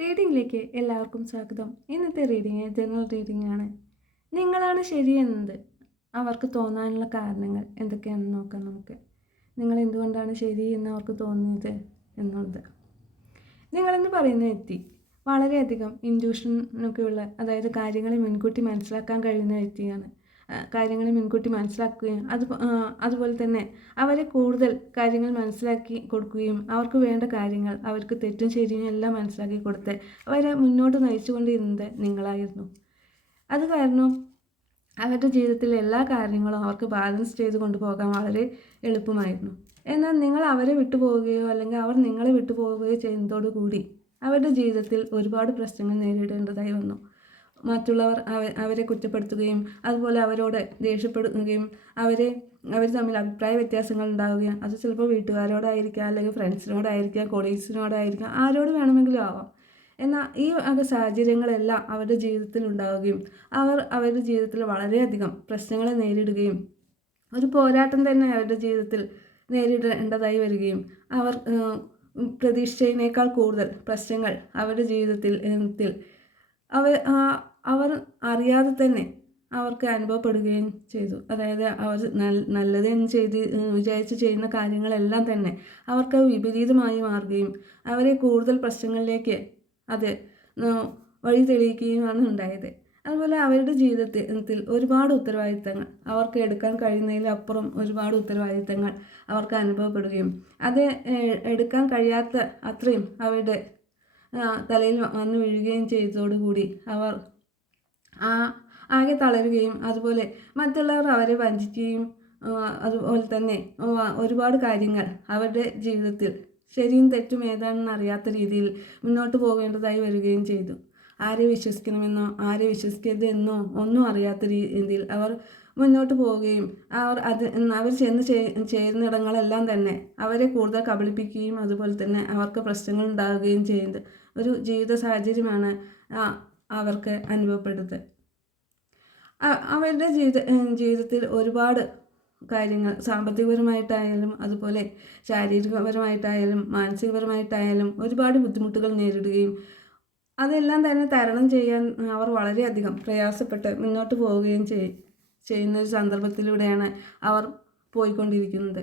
റീഡിങ്ങിലേക്ക് എല്ലാവർക്കും സ്വാഗതം. ഇന്നത്തെ റീഡിങ് ജനറൽ റീഡിംഗ് ആണ്. നിങ്ങളാണ് ശരിയെന്നത് അവർക്ക് തോന്നാനുള്ള കാരണങ്ങൾ എന്തൊക്കെയാണെന്ന് നോക്കാം നമുക്ക്. നിങ്ങൾ എന്തുകൊണ്ടാണ് ശരി എന്ന് അവർക്ക് തോന്നിയത് എന്നുള്ളത്. നിങ്ങളെന്ന് പറയുന്ന വ്യക്തി വളരെയധികം ഇൻറ്റ്യൂഷനൊക്കെയുള്ള, അതായത് കാര്യങ്ങളെ മുൻകൂട്ടി മനസ്സിലാക്കാൻ കഴിയുന്ന വ്യക്തിയാണ്. കാര്യങ്ങളെ മുൻകൂട്ടി മനസ്സിലാക്കുകയും അതുപോലെ തന്നെ അവരെ കൂടുതൽ കാര്യങ്ങൾ മനസ്സിലാക്കി കൊടുക്കുകയും അവർക്ക് വേണ്ട കാര്യങ്ങൾ, അവർക്ക് തെറ്റും ശരിയും എല്ലാം മനസ്സിലാക്കി കൊടുത്ത് അവരെ മുന്നോട്ട് നയിച്ചുകൊണ്ടിരുന്നത് നിങ്ങളായിരുന്നു. അത് കാരണം അവരുടെ ജീവിതത്തിലെ എല്ലാ കാര്യങ്ങളും അവർക്ക് ബാലൻസ് ചെയ്ത് കൊണ്ടുപോകാൻ വളരെ എളുപ്പമായിരുന്നു. എന്നാൽ നിങ്ങൾ അവരെ വിട്ടുപോവുകയോ അല്ലെങ്കിൽ അവർ നിങ്ങളെ വിട്ടുപോവുകയോ ചെയ്യുന്നതോടുകൂടി അവരുടെ ജീവിതത്തിൽ ഒരുപാട് പ്രശ്നങ്ങൾ നേരിടേണ്ടതായി വന്നു. മറ്റുള്ളവർ അവരെ കുറ്റപ്പെടുത്തുകയും അതുപോലെ അവരോട് ദേഷ്യപ്പെടുകയും അവർ തമ്മിൽ അഭിപ്രായ വ്യത്യാസങ്ങൾ ഉണ്ടാവുകയും, അത് ചിലപ്പോൾ വീട്ടുകാരോടായിരിക്കാം, അല്ലെങ്കിൽ ഫ്രണ്ട്സിനോടായിരിക്കാം, കൊളീഗ്സിനോടായിരിക്കാം, ആരോട് വേണമെങ്കിലും ആവാം. എന്നാൽ ഈ വക സാഹചര്യങ്ങളെല്ലാം അവരുടെ ജീവിതത്തിൽ ഉണ്ടാവുകയും അവരുടെ ജീവിതത്തിൽ വളരെയധികം പ്രശ്നങ്ങളെ നേരിടുകയും ഒരു പോരാട്ടം തന്നെ അവരുടെ ജീവിതത്തിൽ നേരിടേണ്ടതായി വരികയും അവർ പ്രതീക്ഷിച്ചതിനേക്കാൾ കൂടുതൽ പ്രശ്നങ്ങൾ അവരുടെ ജീവിതത്തിൽ അവർ അറിയാതെ തന്നെ അവർക്ക് അനുഭവപ്പെടുകയും ചെയ്തു. അതായത് അവർ നല്ലതെന്ന് വിചാരിച്ച് ചെയ്യുന്ന കാര്യങ്ങളെല്ലാം തന്നെ അവർക്ക് വിപരീതമായി മാറുകയും അവരെ കൂടുതൽ പ്രശ്നങ്ങളിലേക്ക് അത് വഴി തെളിയിക്കുകയുമാണ് ഉണ്ടായത്. അതുപോലെ അവരുടെ ജീവിതത്തിൽ ഒരുപാട് ഉത്തരവാദിത്തങ്ങൾ അവർക്ക് എടുക്കാൻ കഴിയുന്നതിലപ്പുറം ഒരുപാട് ഉത്തരവാദിത്തങ്ങൾ അവർക്ക് അനുഭവപ്പെടുകയും അത് എടുക്കാൻ കഴിയാത്ത അത്രയും അവരുടെ തലയിൽ വന്നു വീഴുകയും ചെയ്തതോടുകൂടി അവർ ആകെ തളരുകയും അതുപോലെ മറ്റുള്ളവർ അവരെ വഞ്ചിക്കുകയും അതുപോലെ തന്നെ ഒരുപാട് കാര്യങ്ങൾ അവരുടെ ജീവിതത്തിൽ ശരിയും തെറ്റും ഏതാണെന്ന് അറിയാത്ത രീതിയിൽ മുന്നോട്ട് പോകേണ്ടതായി വരികയും ചെയ്തു. ആരെ വിശ്വസിക്കണമെന്നോ ആരെ വിശ്വസിക്കരുത് എന്നോ ഒന്നും അറിയാത്ത രീതിയിൽ അവർ മുന്നോട്ട് പോവുകയും അവർ ചെന്ന് ചേരുന്നിടങ്ങളെല്ലാം തന്നെ അവരെ കൂടുതൽ കബളിപ്പിക്കുകയും അതുപോലെ തന്നെ അവർക്ക് പ്രശ്നങ്ങൾ ഉണ്ടാവുകയും ചെയ്യുന്നത് ഒരു ജീവിത സാഹചര്യമാണ് അവർക്ക് അനുഭവപ്പെടുന്നത്. അവരുടെ ജീവിതത്തിൽ ഒരുപാട് കാര്യങ്ങൾ സാമ്പത്തികപരമായിട്ടായാലും അതുപോലെ ശാരീരികപരമായിട്ടായാലും മാനസികപരമായിട്ടായാലും ഒരുപാട് ബുദ്ധിമുട്ടുകൾ നേരിടുകയും അതെല്ലാം തന്നെ തരണം ചെയ്യാൻ അവർ വളരെയധികം പ്രയാസപ്പെട്ട് മുന്നോട്ട് പോവുകയും ചെയ്യുന്ന ഒരു സന്ദർഭത്തിലൂടെയാണ് അവർ പോയിക്കൊണ്ടിരിക്കുന്നത്.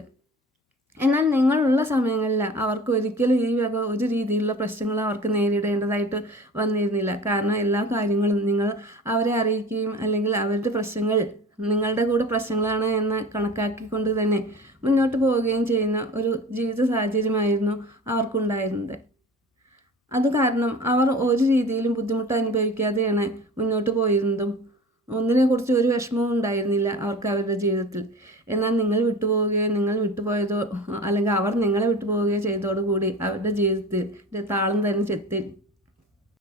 എന്നാൽ നിങ്ങളുള്ള സമയങ്ങളിൽ അവർക്ക് ഒരിക്കലും ഈ വക ഒരു രീതിയിലുള്ള പ്രശ്നങ്ങൾ അവർക്ക് നേരിടേണ്ടതായിട്ട് വന്നിരുന്നില്ല. കാരണം എല്ലാ കാര്യങ്ങളും നിങ്ങൾ അവരെ അറിയിക്കുകയും അല്ലെങ്കിൽ അവരുടെ പ്രശ്നങ്ങൾ നിങ്ങളുടെ കൂടെ പ്രശ്നങ്ങളാണ് എന്ന് കണക്കാക്കിക്കൊണ്ട് തന്നെ മുന്നോട്ട് പോവുകയും ചെയ്യുന്ന ഒരു ജീവിത സാഹചര്യമായിരുന്നു അവർക്കുണ്ടായിരുന്നത്. അത് കാരണം അവർ ഒരു രീതിയിലും ബുദ്ധിമുട്ട് അനുഭവിക്കാതെയാണ് മുന്നോട്ട് പോയിരുന്നതും ഒന്നിനെക്കുറിച്ച് ഒരു വിഷമവും ഉണ്ടായിരുന്നില്ല അവർക്ക് അവരുടെ ജീവിതത്തിൽ. എന്നാൽ നിങ്ങൾ വിട്ടുപോയതോ അല്ലെങ്കിൽ അവർ നിങ്ങളെ വിട്ടുപോവുകയോ ചെയ്തതോടുകൂടി അവരുടെ ജീവിതത്തിൽ താളം തന്നെ